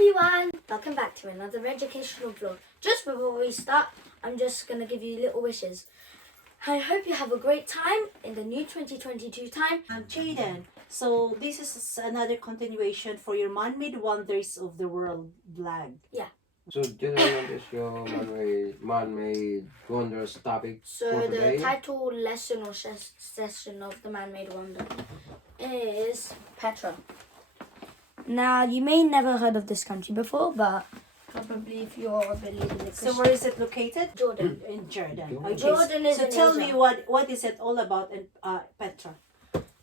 everyone! Welcome back to another educational vlog. Just before we start, I'm just going to give you little wishes. I hope you have a great time in the new 2022 time. I'm Jaiden. So this is another continuation for your man-made wonders of the world vlog. Yeah. So Jaiden, is your man-made wonders topic So for today? the title lesson or session of the man-made wonder is Petra. Now, you may never heard of this country before, but probably if you're a believer in Christian. So where is it located? Jordan. In Jordan. Jordan. Okay. Jordan is so in tell Asia. me what is it all about in Petra?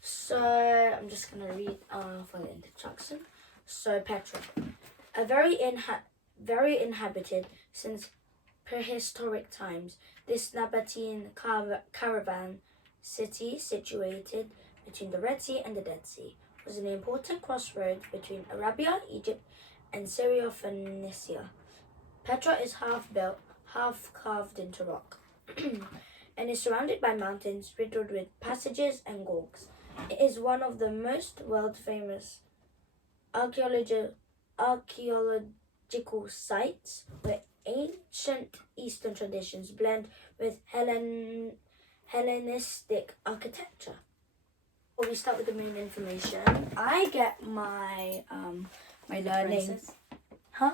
So I'm just gonna read for the introduction. So Petra, a very inhabited since prehistoric times. This Nabatean caravan city, situated between the Red Sea and the Dead Sea, was an important crossroads between Arabia, Egypt, and Syria-Phoenicia. Petra is half built, half carved into rock, and is surrounded by mountains riddled with passages and gorges. It is one of the most world-famous archaeological sites where ancient Eastern traditions blend with Hellenistic architecture. Before we start with the main information, I get my my learning. References?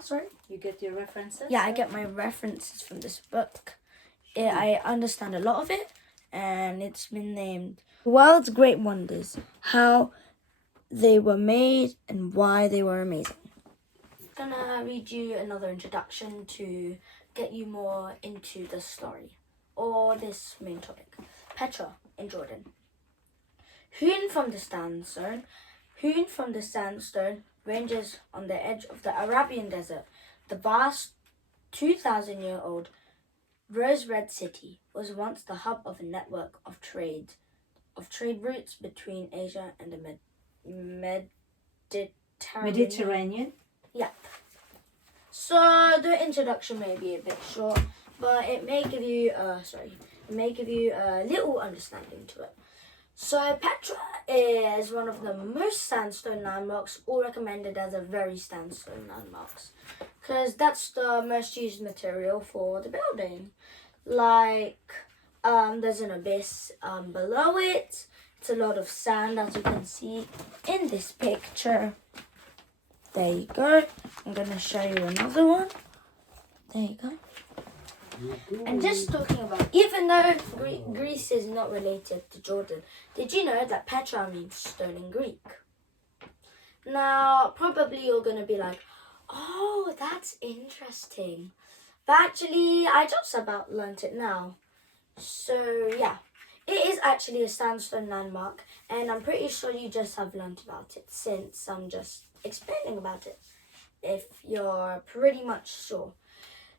Sorry? You get your references? Yeah, I get my references from this book. I understand a lot of it, and it's been named World's Great Wonders, How They Were Made and Why They Were Amazing. I'm gonna read you another introduction to get you more into the story, or this main topic. Petra in Jordan. Hewn from the sandstone ranges on the edge of the Arabian desert, the vast 2,000-year-old rose-red city was once the hub of a network of trade routes between Asia and the Mediterranean? Yeah. So the introduction may be a bit short, but it may give you a little understanding to it. So Petra is one of the most sandstone landmarks, all recommended as a very sandstone landmarks, because that's the most used material for the building. Like, there's an abyss below it. It's a lot of sand, as you can see in this picture. There you go. I'm going to show you another one. There you go. And just talking about, even though Greece is not related to Jordan, did you know that Petra means stone in Greek? Now, probably you're going to be like, oh, that's interesting. But actually, I just about learnt it now. So, yeah, it is actually a sandstone landmark, and I'm pretty sure you just have learnt about it since I'm just explaining about it, if you're pretty much sure.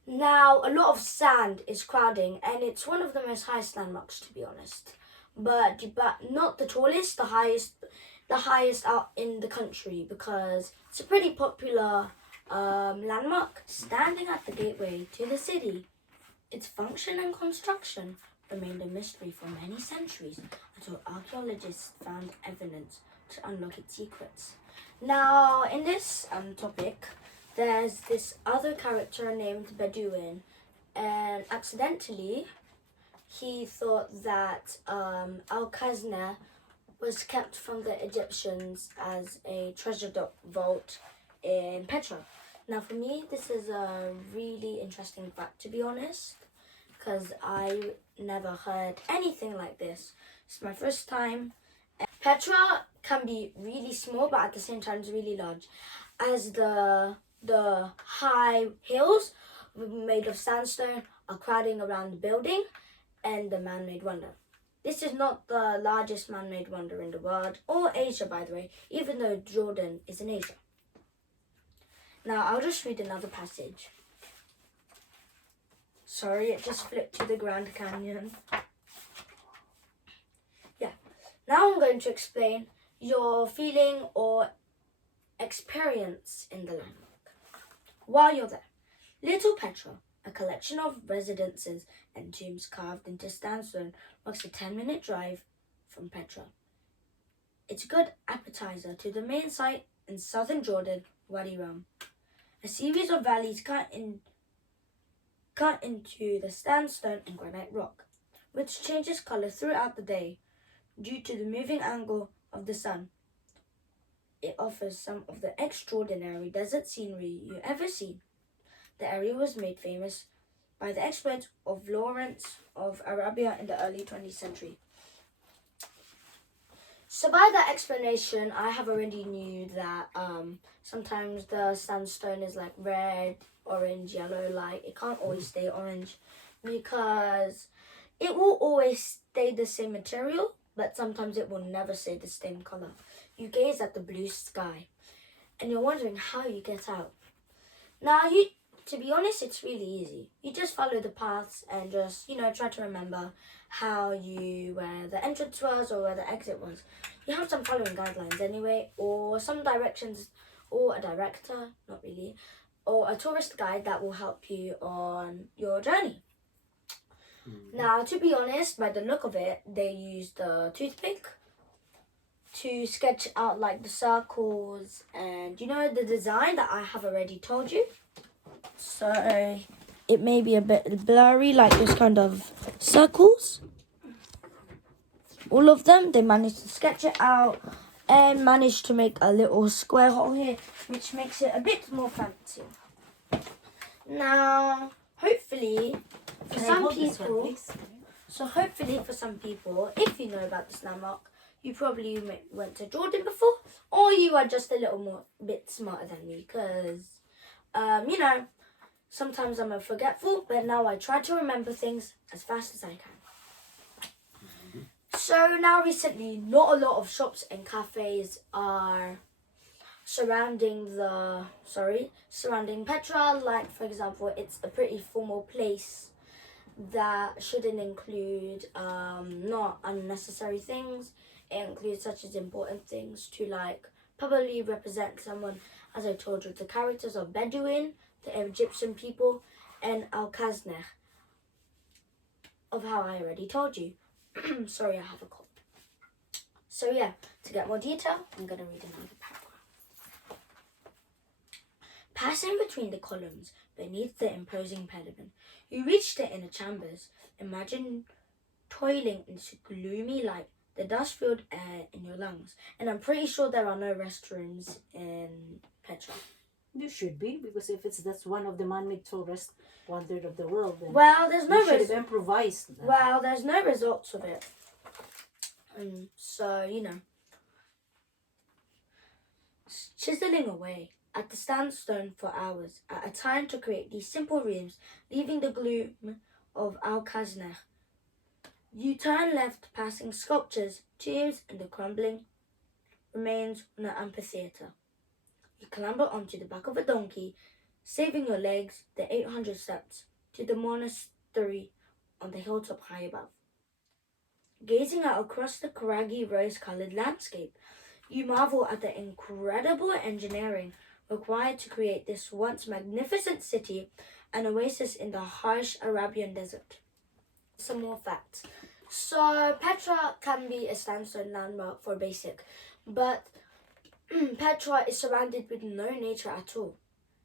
Now, a lot of sand is crowding, and it's one of the most highest landmarks, to be honest. But not the tallest, the highest out in the country, because it's a pretty popular landmark, standing at the gateway to the city. Its function and construction remained a mystery for many centuries until archaeologists found evidence to unlock its secrets. Now, in this topic, there's this other character named Bedouin, and accidentally he thought that Al-Khazneh was kept from the Egyptians as a treasure vault in Petra. Now, for me, this is a really interesting fact, to be honest, because I never heard anything like this. It's my first time. Petra can be really small, but at the same time, it's really large, as the high hills made of sandstone are crowding around the building and the man-made wonder. This is not the largest man-made wonder in the world, or Asia, by the way, even though Jordan is in Asia. Now, I'll just read another passage. Sorry, it just flipped to the Grand Canyon. Yeah. Now I'm going to explain your feeling or experience in the landmark. While you're there, Little Petra, a collection of residences and tombs carved into sandstone, marks a 10-minute drive from Petra. It's a good appetizer to the main site in southern Jordan, Wadi Rum. a series of valleys cut into the sandstone and granite rock, which changes color throughout the day due to the moving angle of the sun. It offers some of the extraordinary desert scenery you ever seen. The area was made famous by the exploits of Lawrence of Arabia in the early 20th century. So by that explanation, I have already knew that sometimes the sandstone is like red, orange, yellow, like it can't always stay orange because it will always stay the same material, but sometimes it will never stay the same color. You gaze at the blue sky and you're wondering how you get out. Now, to be honest, it's really easy. You just follow the paths and just, try to remember where the entrance was or where the exit was. You have some following guidelines anyway, or some directions, or a director, not really, or a tourist guide that will help you on your journey. Now, to be honest, by the look of it, they used a toothpick to sketch out like the circles and the design that I have already told you. So it may be a bit blurry, like those kind of circles. All of them, they managed to sketch it out and managed to make a little square hole here, which makes it a bit more fancy. Now, hopefully for some people, if you know about this landmark, you probably went to Jordan before, or you are just a little bit smarter than me, because sometimes I'm forgetful, but now I try to remember things as fast as I can. So now recently, not a lot of shops and cafes are surrounding Petra. Like, for example, it's a pretty formal place that shouldn't include not unnecessary things. It includes such as important things to probably represent someone, as I told you, the characters of Bedouin, the Egyptian people, and Al-Khazneh, of how I already told you. Sorry, I have a cold. So yeah, to get more detail, I'm going to read another paragraph. Passing between the columns beneath the imposing pediment, you reach the inner chambers. Imagine toiling into gloomy light, the dust-filled air in your lungs. And I'm pretty sure there are no restrooms in Petra. There should be, because if that's one of the man-made tourist wonders of the world, then there's no should have improvised that. Well, there's no results of it. So, chiseling away at the sandstone for hours at a time to create these simple rooms, leaving the gloom of Al-Khazneh. You turn left, passing sculptures, tombs, and the crumbling remains of an amphitheater. You clamber onto the back of a donkey, saving your legs the 800 steps to the monastery on the hilltop high above. Gazing out across the craggy, rose-colored landscape, you marvel at the incredible engineering required to create this once magnificent city, an oasis in the harsh Arabian desert. Some more facts. So, Petra can be a sandstone landmark for basic, but Petra is surrounded with no nature at all.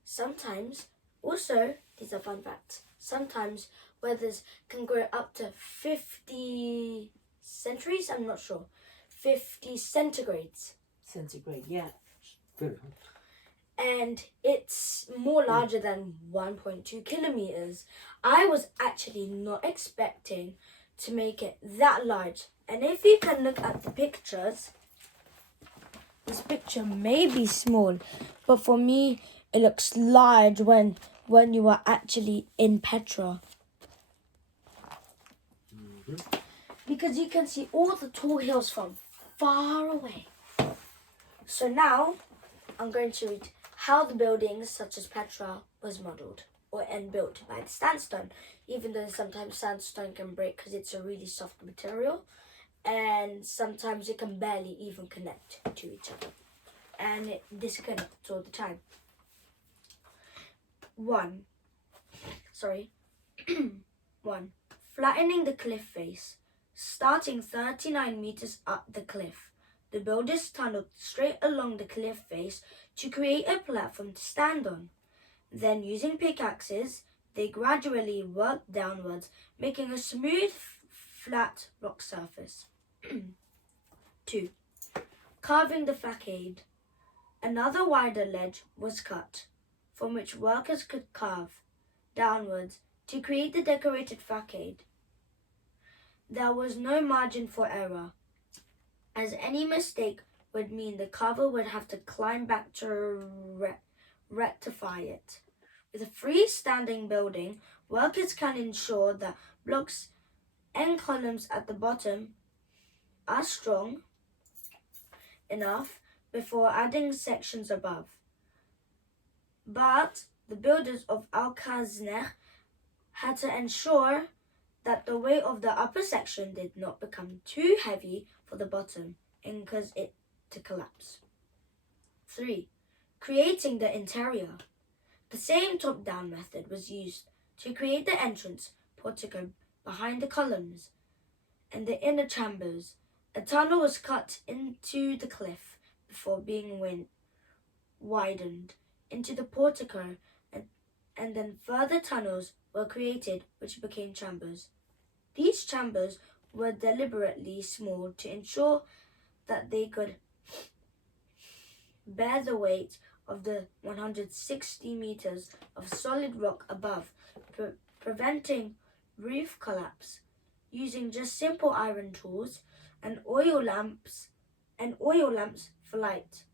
Sometimes, also, these are fun facts, sometimes weathers can grow up to 50 centuries, I'm not sure, 50 centigrades. Centigrade, yeah. And it's more larger than 1.2 kilometers. I was actually not expecting to make it that large. And if you can look at the pictures, this picture may be small, but for me, it looks large when you are actually in Petra. Because you can see all the tall hills from far away. So now, I'm going to read how the buildings such as Petra was modelled and built by the sandstone, even though sometimes sandstone can break because it's a really soft material, and sometimes it can barely even connect to each other, and it disconnects all the time. 1. Flattening the cliff face. Starting 39 meters up the cliff, the builders tunneled straight along the cliff face to create a platform to stand on. Then, using pickaxes, they gradually worked downwards, making a smooth, flat rock surface. 2. Carving the facade. Another wider ledge was cut, from which workers could carve downwards to create the decorated facade. There was no margin for error, as any mistake would mean the carver would have to climb back to rectify it. With a freestanding building, workers can ensure that blocks and columns at the bottom are strong enough before adding sections above. But the builders of Al-Khazneh had to ensure that the weight of the upper section did not become too heavy for the bottom and cause it to collapse. 3. Creating the interior. The same top-down method was used to create the entrance portico behind the columns and the inner chambers. A tunnel was cut into the cliff before being widened into the portico, and then further tunnels were created which became chambers. These chambers were deliberately small to ensure that they could bear the weight of the 160 meters of solid rock above, preventing roof collapse. Using just simple iron tools and oil lamps for light,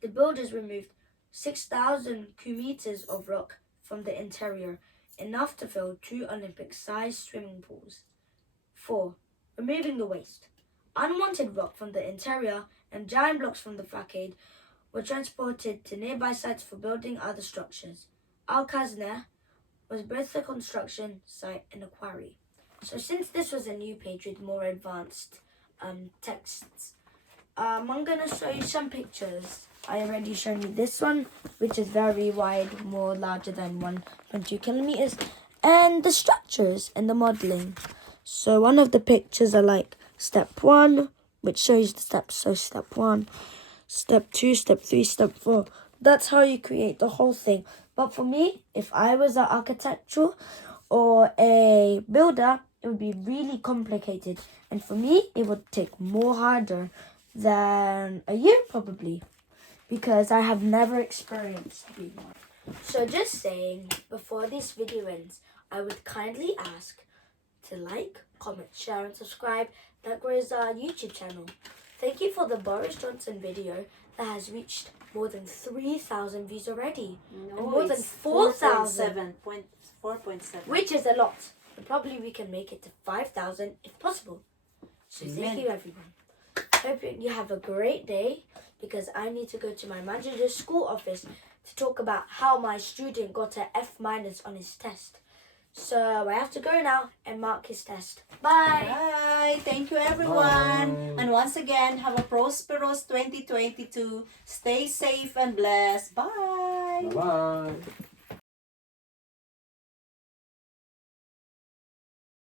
the builders removed 6,000 meters of rock from the interior, enough to fill 2 Olympic-sized swimming pools. 4. Removing the waste. Unwanted rock from the interior and giant blocks from the facade were transported to nearby sites for building other structures. Al-Khazneh was both a construction site and a quarry. So since this was a new page with more advanced texts, I'm going to show you some pictures. I already shown you this one, which is very wide, more larger than 1.2 kilometers, and the structures and the modeling. So one of the pictures are like step 1, which shows the steps. So step 1, step 2, step 3, step 4. That's how you create the whole thing. But for me, if I was an architectural or a builder, it would be really complicated. And for me, it would take more harder than a year probably, because I have never experienced doing one. So just saying, before this video ends, I would kindly ask to like, comment, share and subscribe. That grows our YouTube channel. Thank you for the Boris Johnson video that has reached more than 3,000 views already. No, and more than it's 4,000. 4.7. Which is a lot. And probably we can make it to 5,000 if possible. So Amen. Thank you everyone. Hope you have a great day, because I need to go to my manager's school office to talk about how my student got an F- on his test. So I have to go now and mark his test. Bye! Bye! Thank you everyone! Bye. And once again, have a prosperous 2022. Stay safe and blessed. Bye! Bye-bye.